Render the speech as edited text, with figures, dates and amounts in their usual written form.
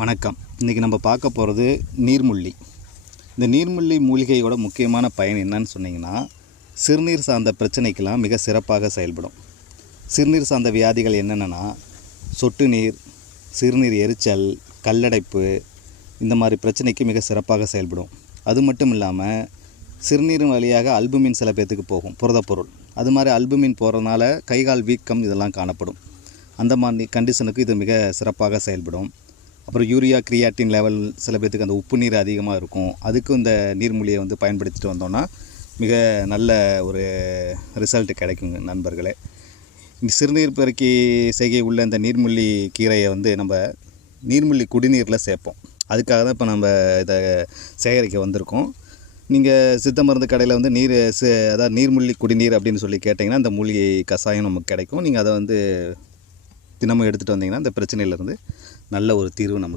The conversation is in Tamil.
வணக்கம். இன்றைக்கி நம்ம பார்க்க போகிறது நீர்முள்ளி. இந்த நீர்முள்ளி மூலிகையோட முக்கியமான பயன் என்னன்னு சொன்னிங்கன்னா, சிறுநீர் சார்ந்த பிரச்சனைக்கெல்லாம் மிக சிறப்பாக செயல்படும். சிறுநீர் சார்ந்த வியாதிகள் என்னென்னா, சொட்டு நீர், சிறுநீர் எரிச்சல், கல்லடைப்பு, இந்த மாதிரி பிரச்சனைக்கு மிக சிறப்பாக செயல்படும். அது மட்டும் இல்லாமல் சிறுநீர் வழியாக அல்புமின் சில பேர்த்துக்கு போகும், புரதப்பொருள். அது மாதிரி அல்புமின் போகிறதுனால கைகால் வீக்கம் இதெல்லாம் காணப்படும். அந்த மாதிரி கண்டிஷனுக்கு இது மிக சிறப்பாக செயல்படும். அப்புறம் யூரியா கிரியாட்டின் லெவல் சில பேர்த்துக்கு அந்த உப்பு நீர் அதிகமாக இருக்கும். அதுக்கும் இந்த நீர்மூலியை பயன்படுத்திட்டு வந்தோம்னா மிக நல்ல ஒரு ரிசல்ட் கிடைக்குங்க நண்பர்களே. இந்த சிறுநீர் பெருக்கி செய்கை உள்ள இந்த நீர்முள்ளி கீரையை நம்ம நீர்முள்ளி குடிநீரில் சேர்ப்போம். அதுக்காக தான் இப்போ நம்ம இதை சேகரிக்க வந்திருக்கோம். நீங்கள் சித்த மருந்து கடையில் அதாவது நீர்முள்ளி குடிநீர் அப்படின்னு சொல்லி கேட்டிங்கன்னா அந்த மூலிகை கஷாயம் நமக்கு கிடைக்கும். நீங்கள் அதை தினமும் எடுத்துகிட்டு வந்தீங்கன்னா இந்த பிரச்சனையிலேருந்து நல்ல ஒரு தீர்வு நமக்கு